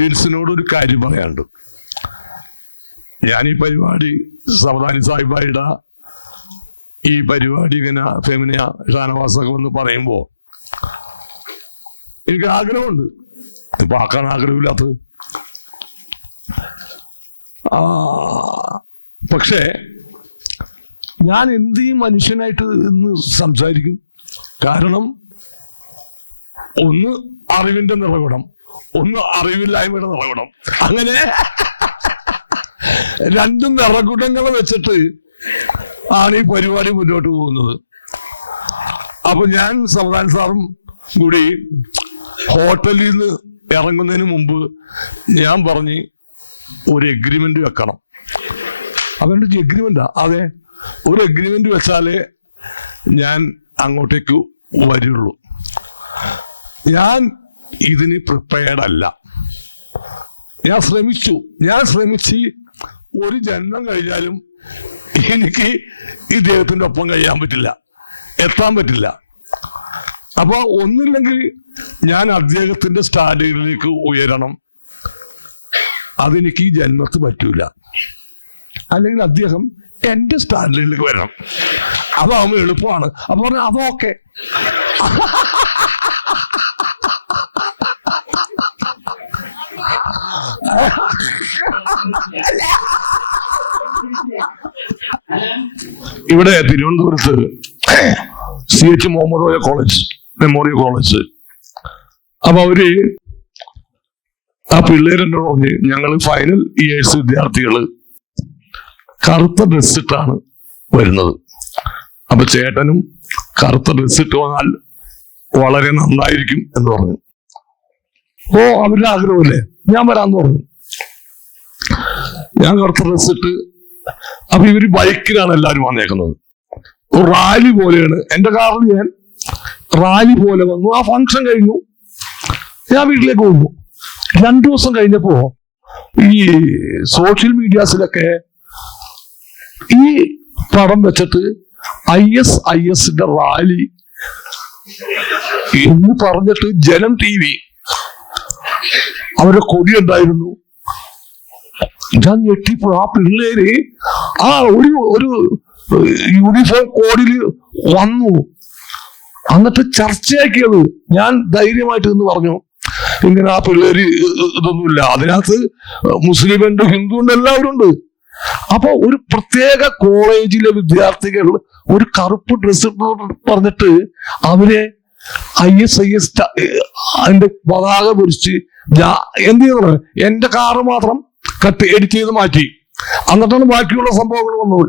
ഓഡിയൻസിനോട് ഒരു കാര്യം പറയാനുണ്ട്. ഞാൻ ഈ പരിപാടി സവദാനി സാഹിബായിയുടെ ഈ പരിപാടി ഇങ്ങനെ ഫെമിനിയ ഷാനവാസൊക്കെ വന്ന് പറയുമ്പോൾ എനിക്ക് ആഗ്രഹമുണ്ട്. ഇപ്പൊ ആക്കാൻ ആഗ്രഹമില്ലാത്തത്. പക്ഷേ ഞാൻ എന്ത് ഈ മനുഷ്യനായിട്ട് ഇന്ന് സംസാരിക്കും? കാരണം ഒന്ന് അറിവിന്റെ നിറകുടം, ഒന്ന് അറിവില്ലായ്മയുടെ നിറകുടം. അങ്ങനെ രണ്ടും നിറകുടങ്ങൾ വെച്ചിട്ട് ആണ് ഈ പരിപാടി മുന്നോട്ട് പോകുന്നത്. അപ്പൊ ഞാൻ സവദാൻ സാറും കൂടി ഹോട്ടലിൽ നിന്ന് ഇറങ്ങുന്നതിന് മുമ്പ് ഞാൻ പറഞ്ഞ് ഒരു എഗ്രിമെന്റ് വെക്കണം. അവൻ്റെ എഗ്രിമെന്റാ? അതെ, ഒരു എഗ്രിമെന്റ് വെച്ചാലേ ഞാൻ അങ്ങോട്ടേക്ക് വരുള്ളൂ. ഞാൻ ഇതിന് പ്രിപ്പയർഡ് അല്ല. ഞാൻ ശ്രമിച്ച് ഒരു ജന്മം കഴിഞ്ഞാലും എനിക്ക് ഇദ്ദേഹത്തിന്റെ ഒപ്പം കഴിയാൻ പറ്റില്ല, എത്താൻ പറ്റില്ല. അപ്പൊ ഒന്നില്ലെങ്കിൽ ഞാൻ അദ്ദേഹത്തിന്റെ സ്റ്റാൻഡേർഡിലേക്ക് ഉയരണം. അതെനിക്ക് ഈ ജന്മത്ത് പറ്റൂല. അല്ലെങ്കിൽ അദ്ദേഹം എന്റെ സ്റ്റാൻഡേർഡിലേക്ക് വരണം. അതാവുമ്പോ എളുപ്പമാണ്. അപ്പൊ പറഞ്ഞ അതൊക്കെ ഇവിടെ തിരുവനന്തപുരത്ത് CH Muhammad Koya college, memorial college. അപ്പൊ അവര് ആ പിള്ളേരെന്നോട് പറഞ്ഞ് ഞങ്ങൾ ഫൈനൽ ഇയേഴ്സ് വിദ്യാർത്ഥികള് കറുത്ത ഡ്രസ് ഇട്ടാണ് വരുന്നത്. അപ്പൊ ചേട്ടനും കറുത്ത ഡ്രസ് ഇട്ട് വന്നാൽ വളരെ നന്നായിരിക്കും എന്ന് പറഞ്ഞു. ഓ, അവരുടെ ആഗ്രഹമല്ലേ, ഞാൻ വരാന്ന് പറഞ്ഞു. ഞാൻ കറുത്ത ഡ്രസ് ഇട്ട്, അപ്പൊ ഇവര് ബൈക്കിലാണ് എല്ലാവരും വന്നേക്കുന്നത്. റാലി പോലെയാണ്. എന്റെ കാറിൽ ഞാൻ റാലി പോലെ വന്നു. ആ ഫംഗ്ഷൻ കഴിഞ്ഞു, ഞാൻ വീട്ടിലേക്ക് പോകുന്നു. 2 ദിവസം കഴിഞ്ഞപ്പോ ഈ സോഷ്യൽ മീഡിയാസിലൊക്കെ ഈ പടം വെച്ചിട്ട് ISISന്റെ റാലി എന്ന് പറഞ്ഞിട്ട് ജനം TV അവരുടെ കൊടി ഉണ്ടായിരുന്നു. ഞാൻ ഞെട്ടിപ്പോ ആ പിള്ളേര് ഒരു യൂണിഫോം കോഡിൽ വന്നു. എന്നിട്ട് ചർച്ചയാക്കിയത് ഞാൻ ധൈര്യമായിട്ട് എന്ന് പറഞ്ഞു, ഇങ്ങനെ ആ പിള്ളേര് ഇതൊന്നുമില്ല, അതിനകത്ത് മുസ്ലിം ഉണ്ട്, ഹിന്ദു ഉണ്ട്, എല്ലാവരും ഉണ്ട്. അപ്പൊ ഒരു പ്രത്യേക കോളേജിലെ വിദ്യാർത്ഥികൾ ഒരു കറുപ്പ് ഡ്രസ് പറഞ്ഞിട്ട് അവരെ ISIS അതിന്റെ പതാക പൊരിച്ച് എന്ത് ചെയ്യുന്നത്, എന്റെ കാറ് മാത്രം എഡിറ്റ് ചെയ്ത് മാറ്റി. എന്നിട്ടാണ് ബാക്കിയുള്ള സംഭവങ്ങൾ വന്നത്.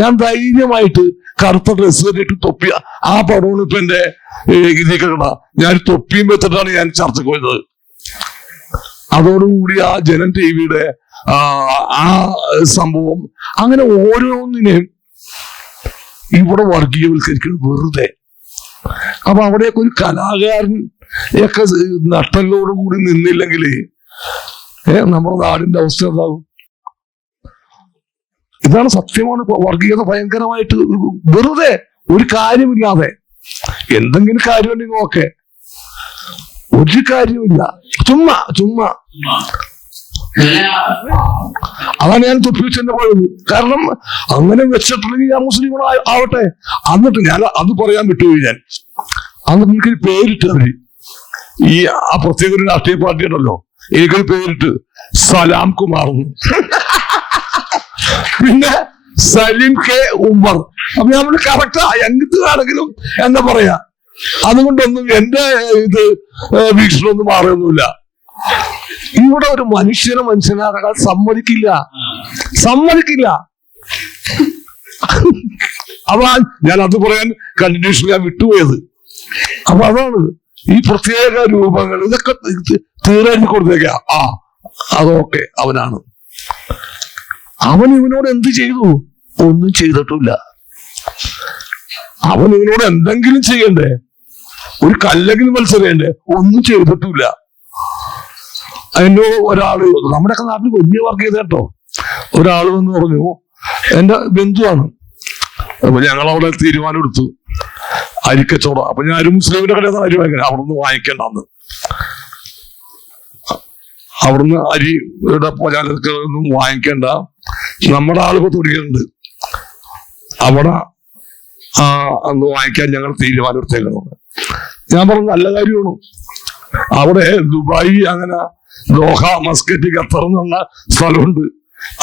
ഞാൻ ധൈര്യമായിട്ട് കറുത്ത ഡ്രസ്സ് കണ്ടിട്ട് തൊപ്പി, ആ പടവും ഇപ്പൊ എന്റെ ഇതിലേക്ക് കണ്ട, ഞാൻ തൊപ്പിയും വെച്ചിട്ടാണ് ഞാൻ ചർച്ചയ്ക്ക് പോയത്. അതോടുകൂടി ആ ജനം TVയുടെ ആ സംഭവം അങ്ങനെ ഓരോന്നിനെയും ഇവിടെ വർഗീയവൽക്കരിക്കുന്നത് വെറുതെ. അപ്പൊ അവിടെയൊക്കെ ഒരു കലാകാരൻ ഒക്കെ നട്ടലോടുകൂടി നിന്നില്ലെങ്കിൽ നമ്മുടെ നാടിന്റെ അവസ്ഥ എന്താകും? ഇതാണ് സത്യമാണ്. വർഗീയത ഭയങ്കരമായിട്ട് വെറുതെ ഒരു കാര്യമില്ലാതെ, എന്തെങ്കിലും കാര്യമുണ്ടെങ്കിൽ ഓക്കെ, ഒരു കാര്യമില്ല, ചുമ്മാ. അതാണ് ഞാൻ തൊപ്പിവെച്ചെന്നെ പോയത്. കാരണം അങ്ങനെ വെച്ചിട്ടുണ്ടെങ്കിൽ ഞാൻ മുസ്ലിം ആവട്ടെ. എന്നിട്ട് ഞാൻ അത് പറയാൻ വിട്ടുപോയി. ഞാൻ അന്നിട്ട് എനിക്കൊരു പേരിട്ട് അവര്, ഈ ആ പ്രത്യേക ഒരു രാഷ്ട്രീയ പാർട്ടി ഉണ്ടല്ലോ, എനിക്കൊരു പേരിട്ട് സലാം കുമാർ, പിന്നെ സലീം K ഉമ്മർ. അപ്പൊ നമ്മൾ കറക്റ്റാ, എന്ത് വേണമെങ്കിലും എന്താ പറയാ. അതുകൊണ്ടൊന്നും എന്റെ ഇത് വീക്ഷണമൊന്നും മാറിയൊന്നുമില്ല. ഇവിടെ ഒരു മനുഷ്യനാകാൻ സമ്മതിക്കില്ല. അപ്പൊ ഞാൻ അത് പറയാൻ കണ്ടിന്യൂഷൻ ഞാൻ വിട്ടുപോയത്. അപ്പൊ അതാണ് ഈ പ്രത്യേക രൂപങ്ങൾ, ഇതൊക്കെ തീരാൻ കൊടുത്തേക്കാ. അതൊക്കെ അവനാണ്. അവൻ ഇവനോട് എന്ത് ചെയ്തു? ഒന്നും ചെയ്തിട്ടില്ല. അവൻ ഇവനോട് എന്തെങ്കിലും ചെയ്യണ്ടേ? ഒരു കല്ലെങ്കിലും മത്സരണ്ടേ? ഒന്നും ചെയ്തിട്ടില്ല. അതിനോ ഒരാള്, നമ്മുടെയൊക്കെ നാട്ടിൽ വലിയ വർക്ക് ചെയ്ത കേട്ടോ, ഒരാള് വന്ന് പറഞ്ഞു, എന്റെ ബന്ധുവാണ്. അപ്പൊ ഞങ്ങളവിടെ തീരുമാനം എടുത്തു അരിക്കച്ചോടം. അപ്പൊ ഞാൻ ഒരു മുസ്ലിമിന്റെ കടയിൽ നിന്ന് അരി വാങ്ങിക്കണം, അവിടെ നിന്ന് വാങ്ങിക്കണ്ടെന്ന്. അവിടുന്ന് അരിയുടെ പലചരക്കൊന്നും വാങ്ങിക്കേണ്ട, നമ്മുടെ ആളിപ്പോ തുടങ്ങിയിട്ടുണ്ട്, അവിടെ അന്ന് വാങ്ങിക്കാൻ ഞങ്ങൾ തീരുമാനം എടുത്തേക്കണം. ഞാൻ പറഞ്ഞു നല്ല കാര്യമാണ്. അവിടെ ദുബായ്, അങ്ങനെ ദോഹ, മസ്കറ്റ്, ഖത്തർ എന്നുള്ള സ്ഥലമുണ്ട്.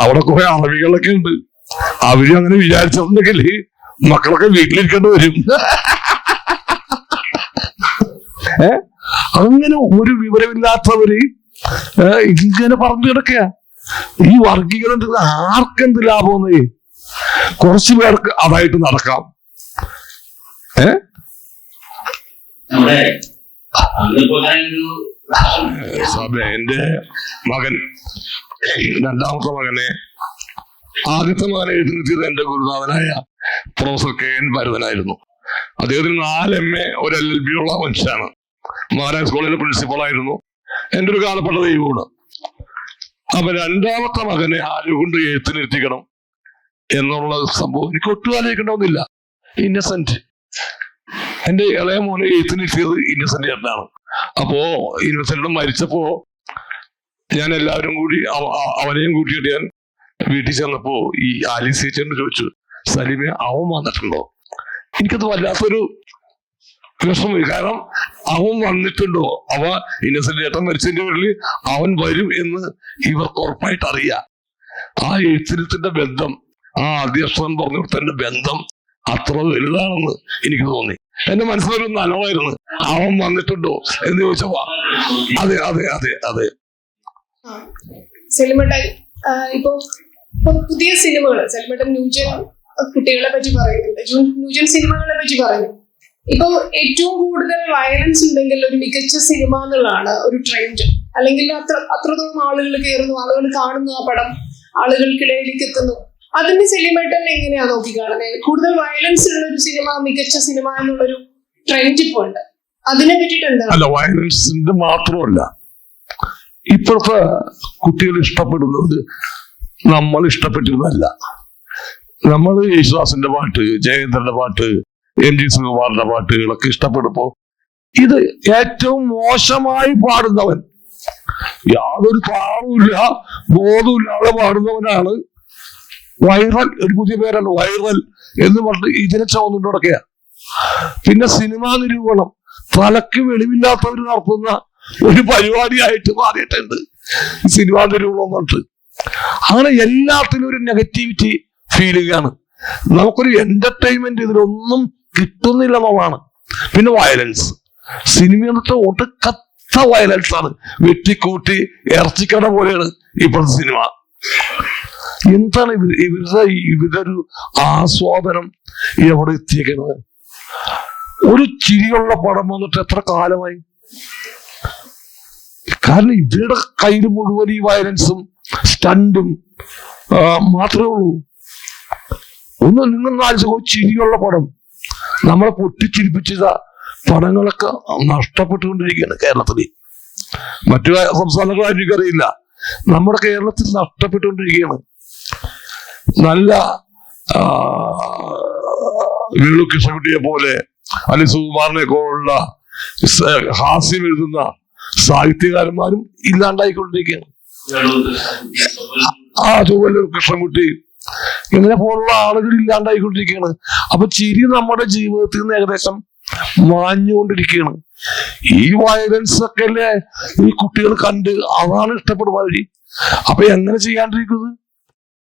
അവിടെ കുറെ അറബികളൊക്കെ ഉണ്ട്. അവര് അങ്ങനെ വിചാരിച്ചിട്ടുണ്ടെങ്കിൽ മക്കളൊക്കെ വീട്ടിലിരിക്കേണ്ടി വരും. അങ്ങനെ ഒരു വിവരമില്ലാത്തവര് ഇങ്ങനെ പറഞ്ഞു കിടക്കുക. ഈ വർഗീകരണം ആർക്കെന്ത് ലാഭമെന്നേ? കുറച്ചു പേർക്ക് അതായിട്ട് നടക്കാം. എന്റെ മകൻ, രണ്ടാമത്തെ മകനെ, ആദ്യത്തെ മകനെ എഴുതിയത് എന്റെ ഗുരുനാഥനായ പ്രൊഫസർ KN ഭരതനായിരുന്നു. അദ്ദേഹത്തിന് 4 MA ഒരു LLB ഉള്ള മനുഷ്യനാണ്. മഹാരാജ് കോളേജിലെ പ്രിൻസിപ്പളായിരുന്നു. എന്റെ ഒരു കാലപ്പെട്ട ദൈവമാണ്. അപ്പൊ രണ്ടാമത്തെ മകനെ ആരുകൊണ്ട് എഴുത്തിനിരുത്തിക്കണം എന്നുള്ള സംഭവം എനിക്ക് ഒട്ടും ആലോചിക്കണമെന്നില്ല. ഇന്നസെന്റ്, എന്റെ ഇളയ മോനെ എഴുത്തിനിരുത്തിയത് ഇന്നസെന്റ് ചേട്ടനാണ്. അപ്പോ ഇന്നസെന്റ് മരിച്ചപ്പോ ഞാൻ എല്ലാവരും കൂടി അവനെയും കൂട്ടിയിട്ട് ഞാൻ വീട്ടിൽ ചെന്നപ്പോ ഈ ആലീസ് ചേച്ചൻ ചോദിച്ചു, സലീമെ അവൻ വന്നിട്ടുണ്ടോ? എനിക്കത് വല്ലാത്തൊരു വിഷമമായി. കാരണം അവൻ വന്നിട്ടുണ്ടോ, അവ ഇന്നസെന്റ് ചേട്ടൻ മരിച്ചതിന്റെ പേരിൽ അവൻ വരും എന്ന് ഇവർക്ക് ഉറപ്പായിട്ട് അറിയാം. ആ എഴുത്തിനത്തിന്റെ ബന്ധം, ആ അധ്യക്ഷൻ പറഞ്ഞു കൊടുത്തതിന്റെ ബന്ധം അത്ര വലുതാണെന്ന് എനിക്ക് തോന്നി. എന്റെ മനസ്സിലൊരു നനവായിരുന്നു, അവൻ വന്നിട്ടുണ്ടോ എന്ന് ചോദിച്ചപ്പോ അതെ അതെ അതെ അതെ. സെലിമേട്ടൻ ഇപ്പൊ പുതിയ സിനിമകൾ, സെലിമേട്ടൻ ന്യൂജൻ കുട്ടികളെ പറ്റി പറയുന്നുണ്ട്, ന്യൂജൻ സിനിമകളെ പറ്റി പറയുന്നു. ഇപ്പൊ ഏറ്റവും കൂടുതൽ വയലൻസ് ഉണ്ടെങ്കിൽ ഒരു മികച്ച സിനിമ എന്നുള്ളതാണ് ഒരു ട്രെൻഡ്. അല്ലെങ്കിൽ അത്രത്തോളം ആളുകൾ കയറുന്നു, ആളുകൾ കാണുന്നു, ആ പടം ആളുകൾക്കിടയിലേക്ക് എത്തുന്നു. അതിന്റെ സെലിമേട്ടൻ എങ്ങനെയാ നോക്കി കാണുന്നത്? കൂടുതൽ വയലൻസ് ഉള്ള ഒരു സിനിമ മികച്ച സിനിമ എന്നുള്ളൊരു ട്രെൻഡ് ഇപ്പൊ ഉണ്ട്. അതിനെ പറ്റിട്ട് എന്താണ്? അല്ല, വയലൻസിന്റെ മാത്രമല്ല, ഇപ്പോഴത്തെ കുട്ടികൾ ഇഷ്ടപ്പെടുന്നത് നമ്മൾ ഇഷ്ടപ്പെട്ടിരുന്നല്ല. നമ്മൾ യേശുദാസിന്റെ പാട്ട്, ജയേന്ദ്രന്റെ പാട്ട്, MG ശ്രീകുമാറിന്റെ പാട്ടുകളൊക്കെ ഇഷ്ടപ്പെടുമ്പോ ഇത് ഏറ്റവും മോശമായി പാടുന്നവൻ, യാതൊരു പാടുമില്ല ബോധമില്ലാതെ പാടുന്നവനാണ് വൈറൽ. ഒരു പുതിയ പേരാണ് വൈറൽ എന്ന് പറഞ്ഞിട്ട് ഇതിനെ ചുവന്നുകൊണ്ടൊക്കെയാ. പിന്നെ സിനിമാ നിരൂപണം തലക്ക് വെളിവില്ലാത്തവർ നടത്തുന്ന ഒരു പരിപാടിയായിട്ട് മാറിയിട്ടുണ്ട് സിനിമാ നിരൂപണം പറഞ്ഞിട്ട്. അങ്ങനെ എല്ലാത്തിലും ഒരു നെഗറ്റിവിറ്റി ഫീലിംഗ് ആണ്. നമുക്കൊരു എന്റർടൈൻമെന്റ് ഇതിലൊന്നും കിട്ടുന്നില്ല എന്നുള്ളതാണ്. പിന്നെ വയലൻസ്, സിനിമ എന്നിട്ട് ഒടുക്കത്ത വയലൻസ് ആണ്. വെട്ടിക്കൂട്ടി ഇറച്ചിക്കട പോലെയാണ് ഇപ്പോഴത്തെ സിനിമ. എന്താണ് ഇവരുടെ ഒരു ആസ്വാദനം എവിടെ എത്തിയേക്കുന്നത്? ഒരു ചിരിയുള്ള പടം വന്നിട്ട് എത്ര കാലമായി? കാരണം ഇവരുടെ കയ്യിൽ മുഴുവൻ ഈ വയലൻസും സ്റ്റണ്ടും മാത്രമേ ഉള്ളൂ. ഒന്ന് നിങ്ങൾ ആലോചിച്ചോ, ചിരിയുള്ള പടം, നമ്മളെ പൊട്ടിച്ചിരിപ്പിച്ച പടങ്ങളൊക്കെ നഷ്ടപ്പെട്ടുകൊണ്ടിരിക്കുകയാണ് കേരളത്തിൽ. മറ്റു സംസ്ഥാനങ്ങളാരും എനിക്കറിയില്ല, നമ്മുടെ കേരളത്തിൽ നഷ്ടപ്പെട്ടുകൊണ്ടിരിക്കുകയാണ്. നല്ല വേളു കൃഷ്ണകുട്ടിയെ പോലെ അല്ലെങ്കിൽ സുകുമാരനെ പോലുള്ള ഹാസ്യം എഴുതുന്ന സാഹിത്യകാരന്മാരും ഇല്ലാണ്ടായിക്കൊണ്ടിരിക്കുകയാണ്. വേളു കൃഷ്ണൻകുട്ടി ഇങ്ങനെ പോലുള്ള ആളുകൾ ഇല്ലാണ്ടായിക്കൊണ്ടിരിക്കുകയാണ്. അപ്പൊ ചിരി നമ്മുടെ ജീവിതത്തിൽ നിന്ന് ഏകദേശം മാഞ്ഞുകൊണ്ടിരിക്കുകയാണ്. ഈ വയലൻസ് ഒക്കെ അല്ലേ ഈ കുട്ടികൾ കണ്ട് അതാണ് ഇഷ്ടപ്പെടുന്നവര്. അപ്പൊ എങ്ങനെ ചെയ്യാണ്ടിരിക്കുന്നത്?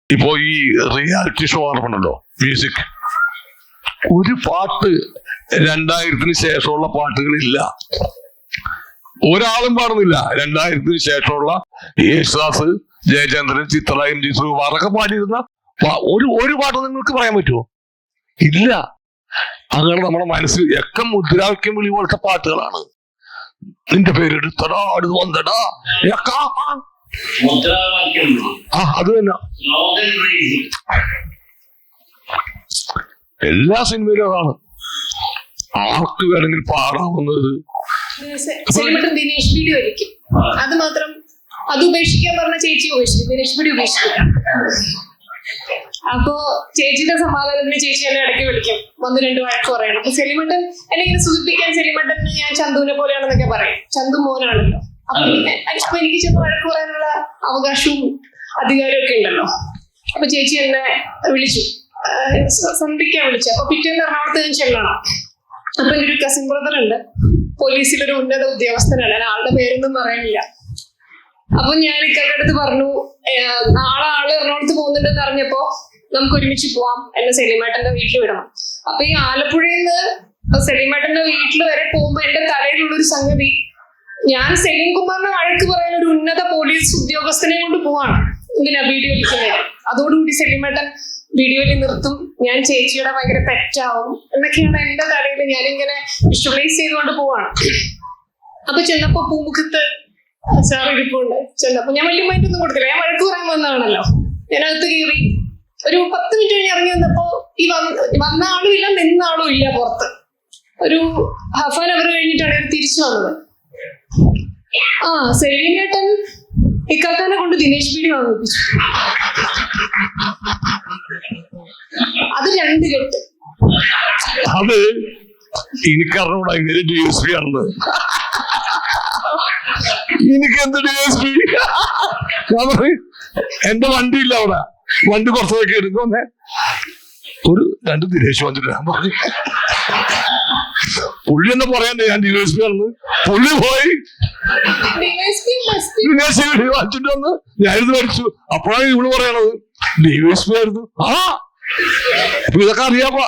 ഇപ്പോ ഈ റിയാലിറ്റി ഷോ ആണല്ലോ, മ്യൂസിക്, ഒരു പാട്ട് 2000-ന് ശേഷമുള്ള പാട്ടുകളില്ല, ഒരാളും പാടുന്നില്ല. 2000-ന് ശേഷമുള്ള യേശുദാസ്, ജയചന്ദ്രൻ, ചിത്ര, MG ശ്രീകുമാറൊക്കെ പാടിയിരുന്ന ഒരു പാട്ട് നിങ്ങൾക്ക് പറയാൻ പറ്റുമോ? ഇല്ല. അങ്ങനെ നമ്മുടെ മനസ്സിൽ ഒക്കെ മുദ്രാവാക്യം വിളി പോലത്തെ പാട്ടുകളാണ്. നിന്റെ പേരെടുത്തടാ, അടുത്ത് വന്നടാ, അത് തന്നെ എല്ലാ സിനിമയിലും അതാണ്. ആർക്ക് വേണമെങ്കിൽ പാടാവുന്നത്. ദിനേശ് വീഡിയോ ആയിരിക്കും, അത് മാത്രം അത് ഉപേക്ഷിക്കാൻ പറഞ്ഞ ചേച്ചി ഉപേക്ഷിക്കും, ദിനേശ് വീഡിയോ ഉപേക്ഷിക്കില്ല. അപ്പോ ചേച്ചിയുടെ സമാധാനത്തിന് ചേച്ചി എന്നെ ഇടയ്ക്ക് വിളിക്കും, വന്ന് 2 വഴക്ക് പറയണം. അപ്പൊ സെലിമേട്ടൻ എന്നെ ഇങ്ങനെ സൂചിപ്പിക്കാൻ, സെലിമേട്ടന് ഞാൻ ചന്തുവിനെ പോലെയാണെന്നൊക്കെ പറയും. ചന്തു മോനാണല്ലോ. അപ്പൊ എനിക്ക് ചെന്ന് വഴക്ക് പറയാനുള്ള അവകാശവും അധികാരവും ഒക്കെ ഉണ്ടല്ലോ. അപ്പൊ ചേച്ചി എന്നെ വിളിച്ചു, സന്ധിക്കാൻ വിളിച്ചു. അപ്പൊ പിറ്റേന്ന് എറണാകുളത്ത് ഞാൻ ചെല്ലണം. അപ്പൊ എൻ്റെ ഒരു കസിൻ ബ്രദർ ഉണ്ട്, പോലീസിലൊരു ഉന്നത ഉദ്യോഗസ്ഥനാണ്, ഞാൻ ആളുടെ പേരൊന്നും പറയാനില്ല. അപ്പൊ ഞാൻ ഇക്കാരുടെ അടുത്ത് പറഞ്ഞു, നാളെ ആള് എറണാകുളത്ത് പോകുന്നുണ്ടെന്ന് അറിഞ്ഞപ്പോ നമുക്ക് ഒരുമിച്ച് പോവാം, എന്നെ സെലിമേട്ടന്റെ വീട്ടിൽ വിടണം. അപ്പൊ ഈ ആലപ്പുഴയിൽ നിന്ന് സെലിമേട്ടന്റെ വീട്ടിൽ വരെ പോകുമ്പോ എന്റെ തലയിലുള്ളൊരു സംഗതി, ഞാൻ സെലിം കുമാറിനെ വഴക്ക് പറയാൻ ഒരു ഉന്നത പോലീസ് ഉദ്യോഗസ്ഥനെ കൊണ്ട് പോവാണ് ഇങ്ങനെ വീഡിയോ എടുക്കുന്നത്. അതോടുകൂടി സെലിമേട്ടൻ വീഡിയോയിൽ നിർത്തും, ഞാൻ ചേച്ചിയുടെ ഭയങ്കര പെറ്റാവും എന്നൊക്കെയാണ് എന്റെ തലയിൽ ഞാനിങ്ങനെ വിഷ്വലൈസ് ചെയ്തുകൊണ്ട് പോവാണ്. അപ്പൊ ചെന്നപ്പോ പൂമുഖത്ത് സാർ ഇരിപ്പുണ്ട്. ചെന്നപ്പോ ഞാൻ വലിയ മൈൻഡൊന്നും കൊടുത്തില്ല, ഞാൻ വഴക്ക് പറയാൻ വന്നതാണല്ലോ. ഞാനകത്ത് കയറി ഒരു 10 മിനിറ്റ് കഴിഞ്ഞ് ഇറങ്ങി വന്നപ്പോ ഈ വന്ന ആളും ഇല്ല, നിന്ന ആളും ഇല്ല പുറത്ത്. ഒരു ഹാഫ് ആൻ അവർ കഴിഞ്ഞിട്ടാണ് ഇവർ തിരിച്ചു വന്നത്. സെലീനേട്ടൻ ഇക്കാക്കാനെ കൊണ്ട് ദിനേശ് ബീഡി വാങ്ങിപ്പിച്ചു. അത് 2 കെട്ട്. അത് എനിക്കറിഞ്ഞൂടാ ഇങ്ങനെ DSP ആണെന്ന്. എനിക്ക് എന്ത് DSP? ഞാൻ പറയും എന്റെ വണ്ടി ഇല്ല അവിടെ, വണ്ടി കുറച്ചതൊക്കെ എടുക്കുന്നെ, ഒരു 2 ദിനേശ് വന്നിട്ട് ഞാൻ പറഞ്ഞു. പുള്ളി എന്ന് പറയാണ്ട് ഞാൻ DSP ആണെന്ന്. പുള്ളി പോയി ദിനേശ് വാങ്ങിച്ചിട്ട് വന്ന് ഞാനിത് മരിച്ചു. അപ്പോഴാണ് ഇവള് പറയണത് DSP ആയിരുന്നു. അപ്പൊ ഇതൊക്കെ അറിയാമോ?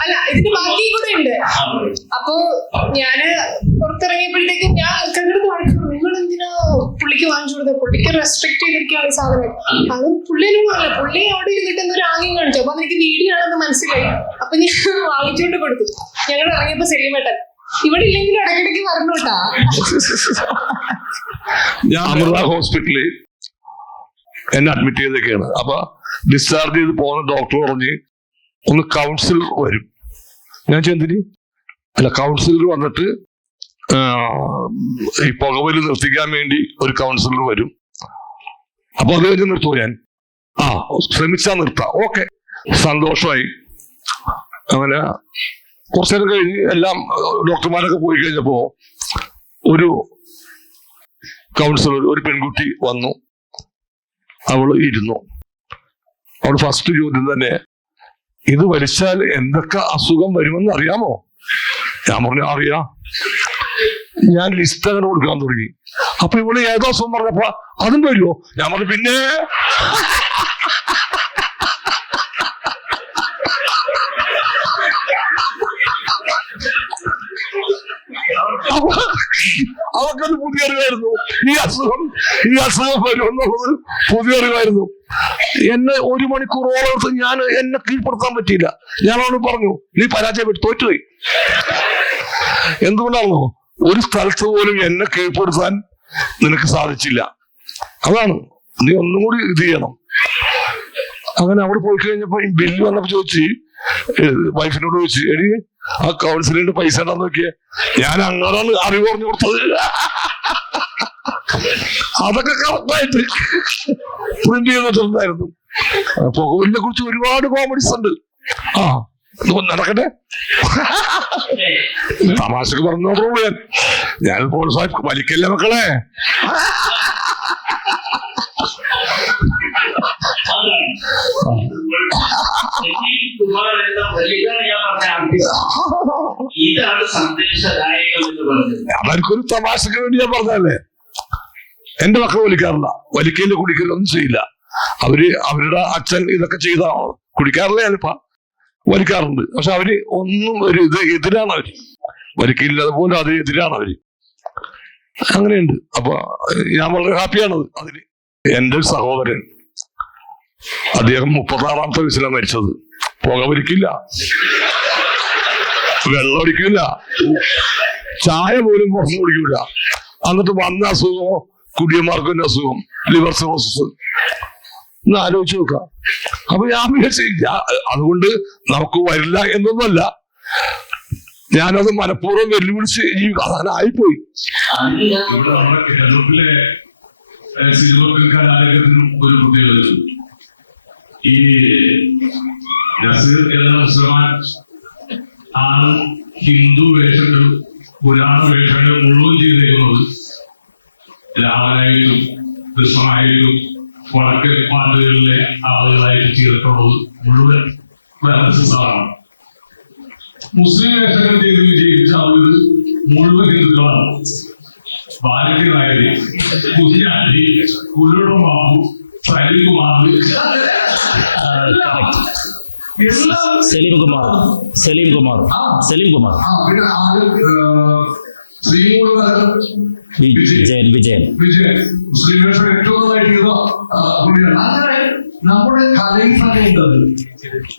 അല്ല ഇതിന്റെ ബാക്കി കൂടെ ഉണ്ട്. അപ്പൊ ഞാന് പുറത്തിറങ്ങിയപ്പോഴത്തേക്കും ഞാൻ കണ്ടെടുത്ത് വഴക്ക്, നിങ്ങൾ എന്തിനാ പുള്ളിക്ക് വാങ്ങിച്ചു കൊടുത്തത്? പുള്ളിക്ക് റെസ്പെക്ട് ചെയ്തിരിക്കുകയാണ് ഈ സാധനം. അത് പുള്ളിയൊന്നും അല്ല, പുള്ളി അവിടെ ഇരുന്നിട്ട് എന്തൊരു ആംഗ്യം കാണിച്ചു. അപ്പൊ അതെനിക്ക് വീഡിയോ ആണെന്ന് മനസ്സിലായി. അപ്പൊ ഞാൻ വാങ്ങിച്ചുകൊണ്ട് കൊടുത്തു. ഞങ്ങൾ ഇറങ്ങിയപ്പോ സെലിമേട്ടൻ ഇവിടെ ഇല്ലെങ്കിലും ഇടയ്ക്കിടയ്ക്ക് പറഞ്ഞോട്ടാ. ഞാൻ അമൃത ഹോസ്പിറ്റലിൽ എന്നെ അഡ്മിറ്റ് ചെയ്തൊക്കെയാണ്. അപ്പൊ ഡിസ്ചാർജ് ചെയ്ത് പോകുന്ന ഡോക്ടർ പറഞ്ഞ് ഒന്ന് കൗൺസിലർ വരും. ഞാൻ ചെന്തിന് അല്ല, കൗൺസിലർ വന്നിട്ട് ഈ പുകവലി നിർത്തിക്കാൻ വേണ്ടി ഒരു കൗൺസിലർ വരും. അപ്പൊ അത് കഴിഞ്ഞ് നിർത്തുമോ? ഞാൻ ശ്രമിച്ചാ നിർത്താം. ഓക്കെ, സന്തോഷമായി. അങ്ങനെ കുറച്ചു നേരം കഴിഞ്ഞ് എല്ലാം ഡോക്ടർമാരൊക്കെ പോയി കഴിഞ്ഞപ്പോ ഒരു കൗൺസിലർ, ഒരു പെൺകുട്ടി വന്നു. അവള് ഇരുന്നു. അവൾ ഫസ്റ്റ് ചോദ്യം തന്നെ, ഇത് വലിച്ചാൽ എന്തൊക്കെ അസുഖം വരുമെന്ന് അറിയാമോ? ഞാൻ പറഞ്ഞു അറിയാം. ഞാൻ ലിസ്റ്റ് അങ്ങനെ കൊടുക്കാൻ തുടങ്ങി. അപ്പൊ ഇവിടെ ഏതോ അസുഖം പറഞ്ഞപ്പോ അതും വരുമോ? ഞാൻ പറഞ്ഞു പിന്നെ. അവർക്കത് പുതിയ അറിവായിരുന്നു. ഈ അസുഖം വരുമെന്നുള്ളത് പുതിയ അറിവായിരുന്നു. എന്നെ 1 മണിക്കൂറോളം എന്നെ കീഴ്പ്പെടുത്താൻ പറ്റിയില്ല. ഞാൻ അവനോട് പറഞ്ഞു, നീ പരാജയപ്പെട്ടു, തോറ്റുപോയി. എന്തുകൊണ്ടാണോ? ഒരു സ്ഥലത്ത് പോലും എന്നെ കീഴ്പ്പെടുത്താൻ നിനക്ക് സാധിച്ചില്ല. അതാണ്, നീ ഒന്നും കൂടി ഇത് ചെയ്യണം. അങ്ങനെ അവിടെ പോയി കഴിഞ്ഞപ്പോ ബില്ല് വന്നപ്പോ ചോദിച്ചു, വൈഫിനോട് ചോദിച്ചു, എടി ആ കൗൺസിലിന്റെ പൈസ ഉണ്ടാന്ന് നോക്കിയേ. ഞാൻ അങ്ങനെയാണ് അറിവ് പറഞ്ഞു കൊടുത്തത്. അതൊക്കെ കറക്റ്റായിട്ട് പ്രിന്റ് ചെയ്തിട്ടുണ്ടായിരുന്നു. പുകവലിനെ കുറിച്ച് ഒരുപാട് കോമഡീസ് ഉണ്ട്. നടക്കട്ടെ, തമാശക്ക് പറഞ്ഞോളൂ. ഞാൻ പ്രോത്സാഹിപ്പിക്കും, വലിക്കല്ലേ മക്കളെ. അവർക്കൊരു തമാശക്ക് വേണ്ടി ഞാൻ പറഞ്ഞല്ലേ. എന്റെ മക്കൾ വലിക്കാറില്ല, വലിക്കല് കുടിക്കലൊന്നും ചെയ്യില്ല. അവരുടെ അച്ഛൻ ഇതൊക്കെ ചെയ്താണോ? കുടിക്കാറില്ല, ഞാനിപ്പ വലിക്കാറുണ്ട്. പക്ഷെ അവര് ഒന്നും എതിരാണ്. അവര് വലിക്കില്ലാതെ പോലും അത് എതിരാണ് അവര്. അങ്ങനെയുണ്ട്. അപ്പൊ ഞാൻ വളരെ ഹാപ്പിയാണത് അതിന്. എന്റെ ഒരു സഹോദരൻ, അദ്ദേഹം 36-ാമത്തെ വയസ്സിലാണ് മരിച്ചത്. പുകവലിക്കില്ല, വെള്ളം അടിക്കില്ല, ചായ പോലും പുറത്ത് കുടിക്കില്ല. എന്നിട്ട് വന്ന അസുഖമോ കുടിയന്മാർക്കും അസുഖം, ലിവർ സിറോസിസ്. ഒന്ന് ആലോചിച്ച് നോക്കാം. അപ്പൊ ഞാൻ വിചാരിച്ച അതുകൊണ്ട് നമുക്ക് വരില്ല എന്നൊന്നുമല്ല, ഞാനത് മനഃപൂർവ്വം വെല്ലുവിളിച്ച് അങ്ങനെ ആയിപ്പോയി. കേരളത്തിലെ സിനിമ കലാലയത്തിനും ഒരു പ്രത്യേകത, ഈ നസീർ എന്ന മുസ്ലിമാൻ ആണ് ഹിന്ദു വേഷങ്ങൾ, പുരാണ വേഷങ്ങൾ മുഴുവൻ ചെയ്തേക്കുന്നത്. രാമനായിട്ടും കൃഷ്ണനായിട്ടും വടക്കൻ പാട്ടുകളിലെ ആളുകളായിട്ട് ചെയ്തിട്ടുള്ളത് മുഴുവൻ ആണ്. മുസ്ലിം വേഷങ്ങൾ ചെയ്ത് വിജയിച്ച ആളുകൾ മുഴുവൻ ഹിന്ദുക്കളാണ്. ഭാരതി നായരി, കുഞ്ഞാണ്ടി, കുരുട ബാബു, സലിംകുമാർ, സലീംകുമാർ വിജയൻ മുസ്ലിം വേഷം ഏറ്റവും നന്നായിട്ട് പുള്ളിയാണ്. അങ്ങനെ നമ്മുടെ കലയിൽ തന്നെ ഉണ്ടത്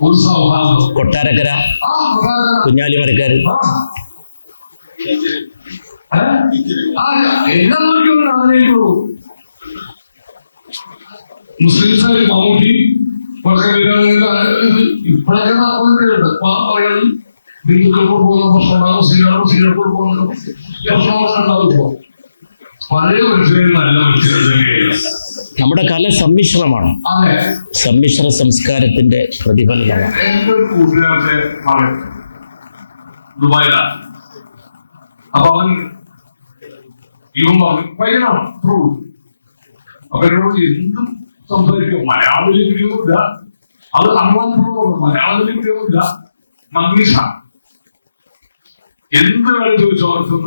ഒരു സൗഹാർദ്ദം. കൊട്ടാരക്കര കുഞ്ഞാലി മരക്കാര് എല്ലാം നോക്കിയൊന്നും അതിലേക്കുള്ളൂ. മുസ്ലിംസ് മമ്മൂട്ടി ഇപ്പോഴൊക്കെ നടക്കുന്നുണ്ട്. പറയുന്നത് ഹിന്ദുക്കൾക്ക് പോകുന്ന പ്രശ്നമുണ്ടാകും, മുസ്ലിങ്ങൾക്ക് പോകുന്ന പ്രശ്നങ്ങളുണ്ടാകും. പഴയ മനുഷ്യരെ നല്ല മനുഷ്യർ തന്നെയാണ്. നമ്മുടെ കല സമ്മിശ്രമാണ്, സമ്മിശ്ര സംസ്കാരത്തിന്റെ പ്രതിഫലനമാണ്. എന്റെ ഒരു കൂട്ടുകാരന്റെ മകൻ ദുബായിലാണ്. അപ്പൊ ഇവൻ പറഞ്ഞു പയ്യനാണ്. അപ്പൊ എന്നോട് എന്തും സംസാരിക്കും. മലയാളത്തിൽ പിടിയൊന്നുമില്ല, അത് മലയാളത്തിൽ പിടിയൊന്നുമില്ല, മംഗ്ലീഷാണ്. എന്ത് വേണം ചോദിച്ചോ അർത്ഥം.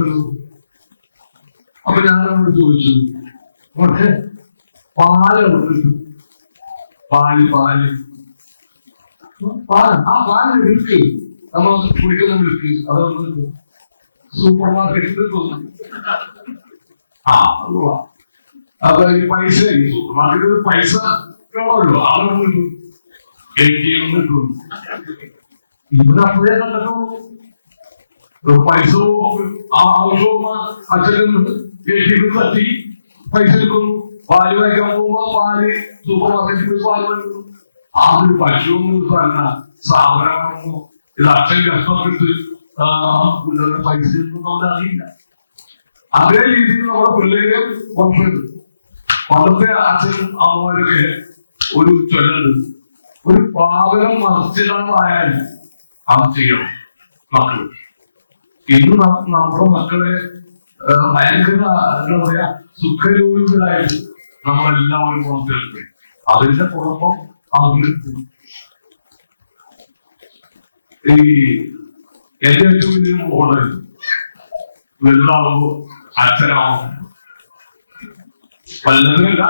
അപ്പൊ ഞാൻ അവരോട് ചോദിച്ചു, പാല് ആ പാലിന്റെ മിൽക്ക് നമ്മൾ കുടിക്കുന്ന മിൽക്ക് അതൊന്ന് സൂപ്പർ മാർക്കറ്റിൽ തോന്നും. അപ്പൊ ഈ പൈസ സൂപ്പർ മാർക്കറ്റിൽ പൈസ വേണമല്ലോ, ആളുകൾ കിട്ടും, ATM കിട്ടും. ഇവിടെ അപ്പോഴേ കണ്ടിട്ടുള്ളൂ. പൈസ ആവശ്യവും അച്ഛനും ATM തട്ടി പൈസ എടുക്കുന്നു. പാല് വാങ്ങിക്കാൻ പോകുമ്പോ പാല് സൂപ്പർ മാർക്കറ്റിൽ പോയി പാല് വാങ്ങിക്കുന്നു. ആ ഒരു പശുവൊന്നും തന്നെ സ്ഥാപനമാണെന്നോ ഇത് അച്ഛൻ കഷ്ടപ്പെട്ട് പൈസ ഒന്നും അറിയില്ല. അതേ രീതിയിൽ നമ്മുടെ പിള്ളേരെ കൊണ്ടുവരുന്നത്. പണ്ടത്തെ അച്ഛനും അമ്മമാരൊക്കെ ഒരു ചൊല്ലുണ്ട്, ഒരു പാവനം മറിച്ചിടാനായാൽ അത് ചെയ്യണം മക്കൾ. ഇന്ന് നമ്മുടെ മക്കളെ ഭയങ്കര എന്താ പറയാ സുഖരോഗികളായിട്ട് നമ്മളെല്ലാവരും പുറത്തെടുക്കും. അതിന്റെ കുഴപ്പം അവർക്ക് ഈ എന്റെ ഏറ്റവും വലിയ മോഡൽ വലുതാവുമ്പോ അച്ഛനാവും. വല്ലതിനല്ല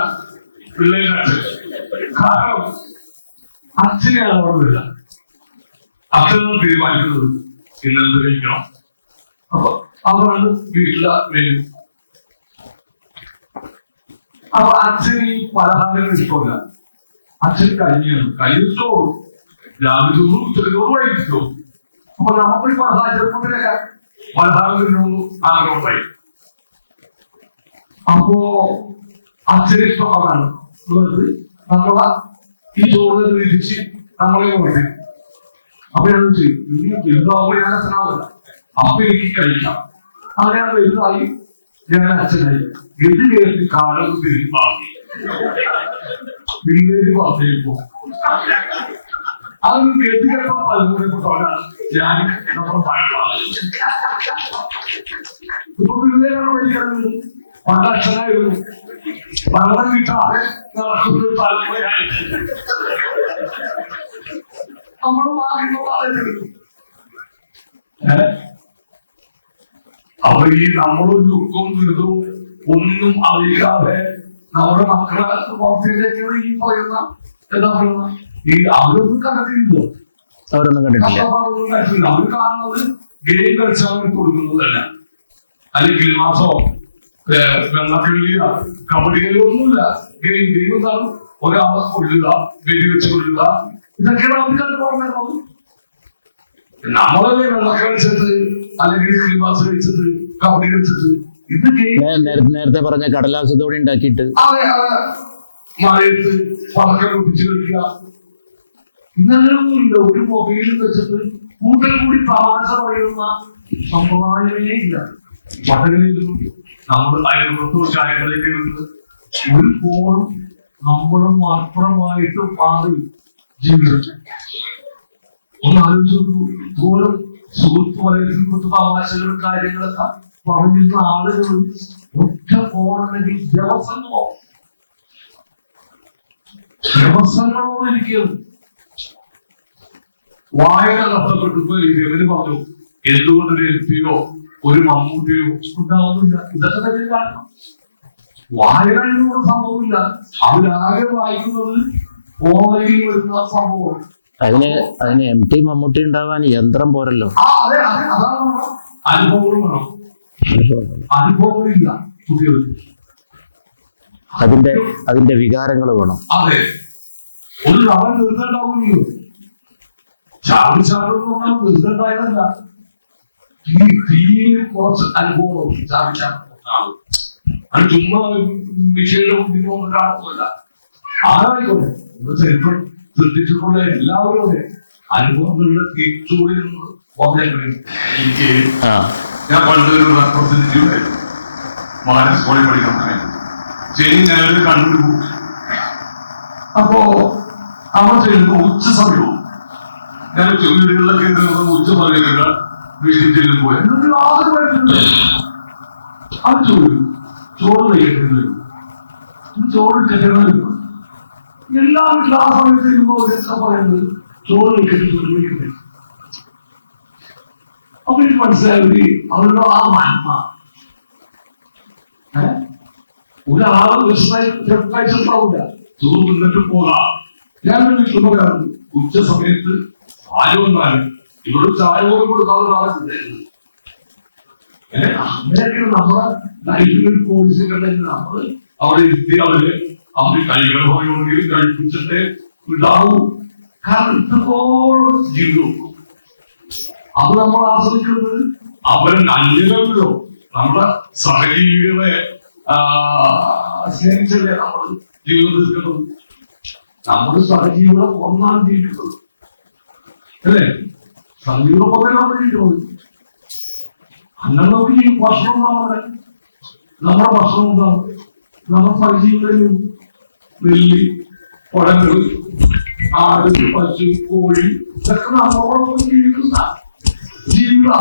പിള്ളേരുടെ അച്ഛൻ. കാരണം അച്ഛനെയാണ് അവിടെ വരിക. അച്ഛനാണ് തീരുമാനിക്കുന്നത് ഇന്നെന്ത് കഴിക്കണം. അപ്പൊ അവരാണ് വീട്ടിലെ മെനു. അപ്പൊ അച്ഛൻ ഈ പലഹാരങ്ങൾ ഇഷ്ടമല്ല. അച്ഛൻ കഞ്ഞിയാണ്. കഞ്ഞി ഇഷ്ടവും രാവിലെ ചോറും ഉച്ചക്ക് ചോറും വൈകിട്ടോ. അപ്പൊ നമുക്ക് പലഹാരം ചെറുപ്പത്തിലൊക്കെ പലഹാരം തിന്നൊന്നും ആഗ്രഹമുണ്ടായി. അപ്പോ അച്ഛന് ഇഷ്ടമാണ് നമ്മളെ ഈ ചോറ് തിരിച്ച് നമ്മളെ കൊണ്ടു. അപ്പൊ ഞാൻ ചെയ്യും, ഇനി വലുതാവുമ്പോ ഞാൻ അച്ഛനാവില്ല, അപ്പൊ എനിക്ക് കഴിക്കാം. അങ്ങനെ ഞാൻ വലുതായി, ഞാൻ അച്ഛനായി. ഇത് കേട്ട് കാലം തിരിഞ്ഞാക്കി പിള്ളേര് പറഞ്ഞപ്പോ അതൊന്നും കേട്ട് കേട്ടോ പലമുറപ്പെട്ടവരാണ് ഞാൻ നമ്മുടെ പഴമാണ്. ഇപ്പൊ പിള്ളേരാണ് പഠിക്കുന്നത്. പണ്ട് അച്ഛനായിരുന്നു. പണം കിട്ടാതെ നടക്കുന്ന താല്പര്യമായിട്ട് നമ്മള് മാറിയിട്ടുള്ള. അപ്പൊ ഈ നമ്മളൊരു ദുഃഖവും ദുരിതവും ഒന്നും അറിയാതെ നമ്മുടെ മക്കളെ പുറത്തേക്ക് ഈ പറയുന്ന എന്താ പറയുന്ന ഈ അവരൊന്നും കണ്ടിട്ടില്ലല്ലോ. അവരൊന്നും കണ്ടിട്ടില്ല. അവർ കാണുന്നത് ഗെയിം കളിച്ചാൽ അവർ കൊടുക്കുന്നതല്ല, അല്ലെങ്കിൽ മാസോ വെള്ളക്കളിയ കബഡി കളി ഒന്നുമില്ല. ഗെയിം എന്താണ്? ഒരാളെ കൊല്ലുക, വെടിവെച്ച് കൊല്ലുക, ഇതൊക്കെയാണ് അവർക്കാണ് പറഞ്ഞത്. നമ്മളല്ലേ വെള്ളക്കളി കളിച്ചിട്ട് അല്ലെങ്കിൽ ക്ലിമാസ് കളിച്ചിട്ട് കബഡി കളിച്ചിട്ട് ഇത് നേരത്തെ പറഞ്ഞ കടലാസത്തോടെ ഉണ്ടാക്കിയിട്ട് മഴയത്ത് പടക്കം പൊട്ടിച്ച് കളിക്കുക. ഇന്നങ്ങനൊന്നുമില്ല. ഒരു മൊബൈലിൽ വെച്ചിട്ട് കൂടുതൽ കൂടി തമാശ പറയുന്ന സമ്പ്രദായമേ ഇല്ല. പട്ടണയിലും നമ്മൾ അയൽപുറത്തോ ചായക്കടയിലേക്ക് ഒരു ഫോണും നമ്മളും മാത്രമായിട്ട് മാറി ജീവിതം ഒന്ന് ആലോചിച്ചു. പോലും സുഹൃത്ത് വലയത്തിൽ കൊണ്ട് തമാശകളും കാര്യങ്ങളൊക്കെ പറഞ്ഞിരുന്ന ആളുകൾ ഒറ്റ പോകണമെങ്കിൽ ദിവസങ്ങളോട് ഇരിക്കുന്നു. വായന നഷ്ടപ്പെട്ടപ്പോ ഇവര് പറഞ്ഞു എന്തുകൊണ്ടൊരു എൽപിയോ ഒരു മമ്മൂട്ടിയോ ഉണ്ടാവുന്നില്ല. ഇതൊക്കെ തന്നെ കാരണം. വായന എന്നോട് സംഭവമില്ല. അവരാകെ വായിക്കുന്നത് ഓൺലൈനിൽ വരുന്ന സംഭവം. അതിന് MT മമ്മൂട്ടി ഉണ്ടാവാൻ യന്ത്രം പോരല്ലോ. അതെ അതാണ് അനുഭവങ്ങളും വേണം. അനുഭവങ്ങളില്ല പുതിയത്. അതിന്റെ വികാരങ്ങൾ വേണം. അതെ, ഒരു അവൻ നിർത്തണ്ടാവുമല്ലോ. ചാവിച്ചാട്ടൊന്നും നിർത്തണ്ടായതല്ല. ഈ തീയിൽ കുറച്ച് അനുഭവം ചാവിച്ചാട്ടം. അത് ചുമ്മാ വിഷയം ഒരാളല്ല. ആരായിക്കോട്ടെ ചരിത്രം ശ്രദ്ധിച്ചിട്ടുള്ള എല്ലാവരും അതെ അനുഭവങ്ങളുടെ തീർച്ചയോടെ വന്നേക്കും. എനിക്ക് ഞാൻ പണ്ട് ഒരു റെപ്രസെന്റേറ്റീവ് ആയിരുന്നു. മകനെ സ്കൂളിൽ പഠിക്കുന്ന ശനി ഞായർ കണ്ണൂർ പോകും. അപ്പോ അവർ ചെല്ലുമ്പോ ഉച്ച സമയവും ഞാൻ വീടുകളിലൊക്കെ ഉച്ച സമയത്തൊക്കെ വീട്ടിൽ ചെല്ലുമ്പോ എന്തൊക്കെ ആദ്യം വരുന്നുണ്ട്. അത് ചോദിക്കും ചോറ് കഴിക്കുന്നത് ചോറ് ചെല്ലുന്നത് എല്ലാ വീട്ടിലും ആ സമയത്ത് ചെല്ലുമ്പോ അവരെന്താ പറയുന്നത് ചോറ് കഴിക്കുന്നത്. അപ്പൊ എനിക്ക് മനസ്സിലായി അവരുടെ ആ നന്മ ഒരാള് വിഷമായിട്ടുണ്ടാവില്ല. ചോറ് നിന്നിട്ട് പോകാം. ഞാൻ വീട്ടിൽ പോകാറുണ്ട് ഉച്ച സമയത്ത് ചായ വന്നാലും ഇവിടെ ചായ പോലും കൊടുക്കാതെ ഒരാളുണ്ടായിരുന്നു. അങ്ങനെയൊക്കെയാണ് നമ്മുടെ ലൈഫിൽ പോളിസി കണ്ടെങ്കിൽ നമ്മള് അവിടെ ഇരുത്തി അവര് കൈകൾ പറയുമെങ്കിൽ കഴിപ്പിച്ചിട്ട് ഉണ്ടാവും. കാരണം ഇത്രത്തോളം ജീവിതം അത് നമ്മൾ ആസ്വദിക്കുന്നത് അവരെ അന്യതല്ലോ നമ്മുടെ സഹജീവികളെ സ്നേഹിച്ചല്ലേ നമ്മൾ ജീവിതം തീർക്കുന്നത്. നമ്മുടെ സഹജീവികളെ ഒന്നാം ജീവിക്കുന്നത് അല്ലേ? സഹജീവികളെ പോലെ നമ്മൾ ജീവിക്കുന്നത്. അങ്ങനെ നമുക്ക് ഈ ഭക്ഷണം ഉണ്ടാവുന്നത് നമ്മുടെ ഭക്ഷണം ഉണ്ടാവും. നമ്മുടെ സഹജീവികളിലും നെല്ല് പഴങ്ങൾ ആട് പശു കോഴി ഇതൊക്കെ നമ്മളോടൊപ്പം ജീവിക്കുന്ന ജീവിതം.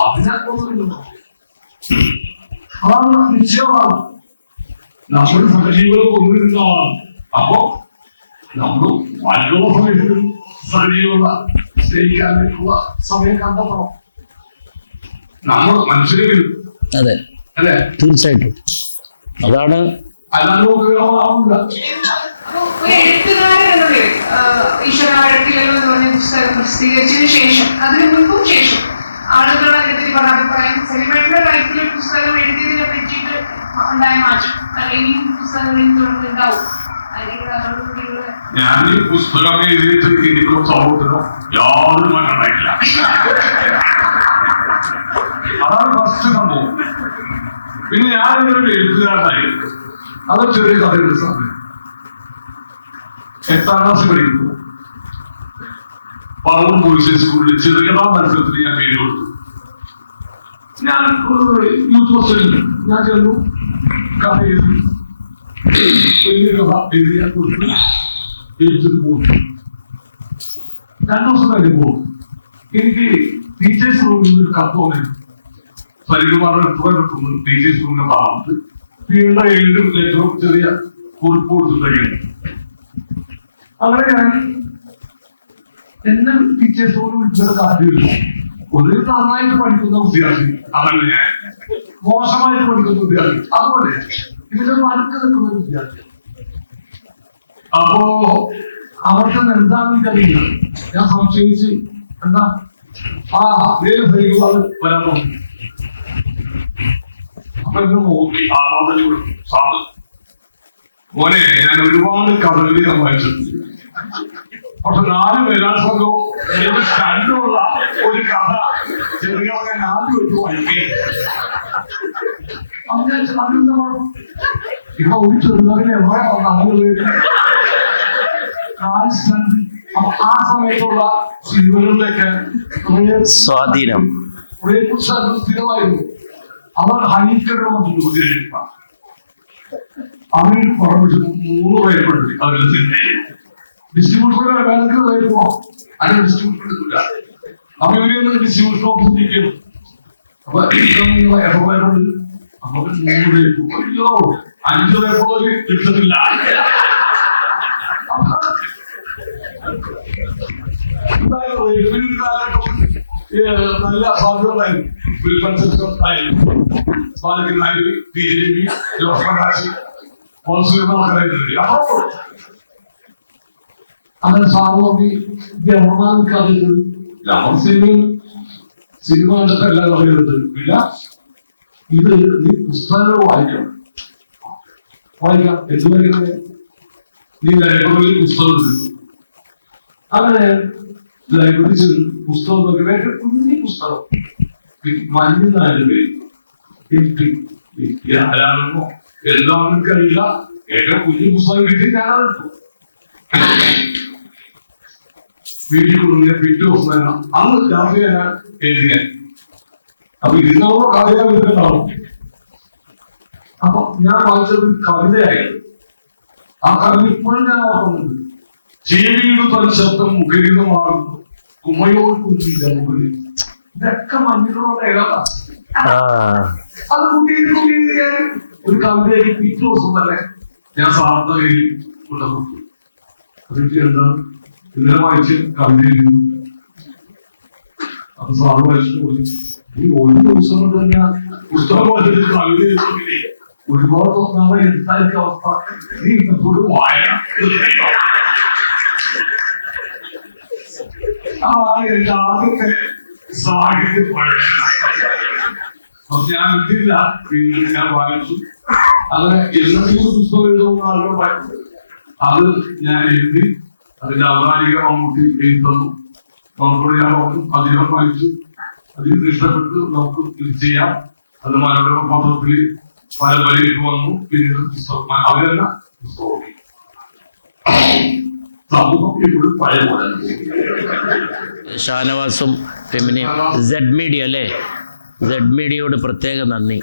അതിനെക്കൊന്നുമില്ല. അതാണ് നിശ്ചയമാണ്. നമ്മുടെ സഹജീവികളെ കൊന്നിരുന്നതാണ്. അപ്പോ നമ്മൾ മറ്റുള്ള സമയത്ത് സഹജീവികളെ സ്നേഹിക്കാനായിട്ടുള്ള സമയം കണ്ടെത്തണം. നമ്മൾ മനുഷ്യരിൽ അതെ അല്ലെ? തീർച്ചയായിട്ടും അതാണ്. അല്ലാതെ ഉപയോഗമാവില്ല. ഒരു എഴുത്തുകാരൻ എന്ന നിലയിൽ ഈശ്വരാഴത്തിലോ എന്ന് പറഞ്ഞ പുസ്തകം പ്രസിദ്ധീകരിച്ചതിന് ശേഷം അതിന് മുൻപും ശേഷം ആളുകൾ അതിനെപ്പറ്റി പറഞ്ഞ അഭിപ്രായം സെലിബ്രേറ്ററി ലൈഫിലെ പുസ്തകം എഴുതിയതിനെ പറ്റിയിട്ട് ഉണ്ടായ മാറ്റം അല്ലെങ്കിൽ പുസ്തകങ്ങളിൽ തുടർന്ന് ഉണ്ടാവും. ഞാൻ ഈ പുസ്തകം എഴുതിയിട്ട് എനിക്കോ സമൂഹത്തിനോ യാതൊരു മാറ്റം ഉണ്ടായിട്ടില്ല. അതാണ് ഫസ്റ്റ് സംഭവം. പിന്നെ ഞാൻ ഇങ്ങനൊരു എഴുത്തുകാരനായി അത് ചെറിയ കഥയുടെ സമയം 8ാം ക്ലാസ് പഠിക്കുന്നു. പറവൂർ ബോയ്സ് സ്കൂളിൽ ചെറുകഥാ മത്സരത്തിൽ ഞാൻ പേര് കൊടുത്തു. ഞാൻ യൂത്ത് ഹോസ്റ്റലിൽ ഞാൻ ചെന്നു കഥ എഴുതി വലിയ കഥ എഴുതി ഞാൻ കൊടുത്തു. എഴുതിട്ട് പോകുന്നു. 2 ദിവസം കഴിഞ്ഞപ്പോൾ എനിക്ക് ടീച്ചേഴ്സ് റൂമിൽ ഒരു കത്ത് വന്നിരുന്നു. സരികുമാറിന്റെ എടുക്കുന്നു ടീച്ചേഴ്സ് റൂമിനെ പറഞ്ഞിട്ട് വീണ്ടും 7 ലെറ്ററും ചെറിയ കുറിപ്പ് കൊടുത്തിട്ടൊക്കെയാണ്. അങ്ങനെ ഞാൻ എന്നെ ടീച്ചേഴ്സ് റൂമിൽ വിളിച്ചത് കാര്യമില്ല. ഒരു നന്നായിട്ട് പഠിക്കുന്ന വിദ്യാർത്ഥി അതല്ല ഞാൻ, മോശമായിട്ട് പഠിക്കുന്ന വിദ്യാർത്ഥി അതുപോലെ ഇതിന്റെ നടുക്ക് നിൽക്കുന്ന വിദ്യാർത്ഥി. അപ്പോ അവർക്ക് എന്താണെന്ന് എനിക്കറിയില്ല. ഞാൻ സംശയിച്ച് എന്താ സൈക്കിൾ വരാൻ നോക്കി. അപ്പൊ എന്നെ നോക്കി ആളോട് സാറ് മോനെ ഞാൻ ഒരുപാട് കഥകളി ഞാൻ വായിച്ചിട്ടുണ്ട്. പക്ഷെ 4 ബലാത്സംഗവും എനിക്ക് കണ്ടുള്ള ഒരു കഥ ചെറിയ ഞാൻ ആദ്യം വെച്ച് വായിക്കുകയാണ്. ഇവിടെ ഒരു ചെറുതറിന് എവിടെ ആ സമയത്തുള്ള സിനിമകളിലേക്ക് സ്വാധീനം സ്ഥിരമായിരുന്നു. അവർ ഹൈക്കട അവർ പറഞ്ഞു 3 പേരുണ്ട് അവരുടെ സിനിമയിൽ. ഡിസ്ട്രിബ്യൂട്ടറുടെ വേലക്ക് പോയപ്പോ അതിന് ഡിസ്ട്രിബ്യൂട്ടർ കിട്ടില്ല. അപ്പൊ ഇവര് ഡിസ്ട്രിബ്യൂഷൻ ഓഫീസ് ഇരിക്കുന്നു. അപ്പൊ എഫ്ഐആറുണ്ട്. അപ്പൊ 3 പേപ്പർ, അയ്യോ 5 പേപ്പർ കിട്ടുന്നില്ല. നല്ല സാധ്യതകളായിരുന്നു. അങ്ങനെ സാമൂഹ്യ സിനിമ കണ്ടല്ല പറയുന്നത്. ഇല്ല, ഇത് നീ പുസ്തകങ്ങൾ വായിക്കണം. എന്ത് വായിക്കുന്നത്? നീ ലൈബ്രറിയിൽ പുസ്തകം എടുക്കും. അങ്ങനെ ലൈബ്രറി ചെന്ന് പുസ്തകം നോക്കി കുഞ്ഞി പുസ്തകം മഞ്ഞായാലും ആരാണെന്നോ എല്ലാവർക്കും കഴിയില്ല. ഏറ്റവും കുഞ്ഞു പുസ്തകം കിട്ടി ഞാനെടുത്തു. വീട്ടിൽ കൊണ്ടുപോയി പിറ്റേ ദിവസം തന്നെ അന്ന് രാത്രി ഞാൻ എഴുതിയാൻ. അപ്പൊ ഇതിനോട് കവിത വരുന്നുണ്ടാവും. അപ്പൊ ഞാൻ വായിച്ചത് കവിതയായിരുന്നു. ആ കവിത ഇപ്പോഴും ഞാൻ ഓർക്കുന്നുണ്ട്. ചെവിയുടെ പരിശബ്ദം മുഖരിത മാറുന്നു, കുമ്മയോട് കുഞ്ഞില്ല മുകളിൽ. ഇതൊക്കെ മഞ്ഞിനോട് ഏതാ അത് കുട്ടിയെ ഒരു കവിതയായി പിറ്റേ ദിവസം തന്നെ ഞാൻ സാധാരണയിൽ കൊണ്ടുപോയി. അതൊക്കെ എന്താണ് ഇന്നലെ വായിച്ച് കവിത എഴുതുന്നു. അപ്പൊ സാറ് വായിച്ചു പോയി. ഈ ഒരു ദിവസം കൊണ്ട് തന്നെ പുസ്തകം വായിച്ചിട്ട് കവിത എഴുതുന്നില്ലേ? ഒരുപാട് നാളെ എന്തായിരിക്കും അവസ്ഥ? നീ ഇപ്പോഴും വായന എന്റെ ആദ്യത്തെ സാഹിത്യ അപ്പൊ ഞാൻ ഇതില്ല. വീണ്ടും ഞാൻ വായിച്ചു. അങ്ങനെ എന്തെങ്കിലും പുസ്തകം എഴുതുന്ന ആളുകൾ വായിച്ചു. അത് ഞാൻ എഴുതി. അതിന്റെ ഔദ്യോഗിക മമ്മൂട്ടി എഴുതി തന്നു. നമുക്കോട് ഞാൻ പറഞ്ഞു, അദ്ദേഹം വായിച്ചു. അതിൽ ഇഷ്ടപ്പെട്ട് നമുക്ക് ഇത് ചെയ്യാം. അത് മനോരമ പത്രത്തിൽ പല വരിയിട്ട് വന്നു. പിന്നീട് പുസ്തകം അവരല്ല പുസ്തകം സമൂഹം ഇപ്പോഴും പഴയ പോലെ. ഷാനവാസും ഫെമിനിയും സെഡ് മീഡിയ അല്ലേ? സെഡ് മീഡിയയോട് പ്രത്യേക നന്ദി.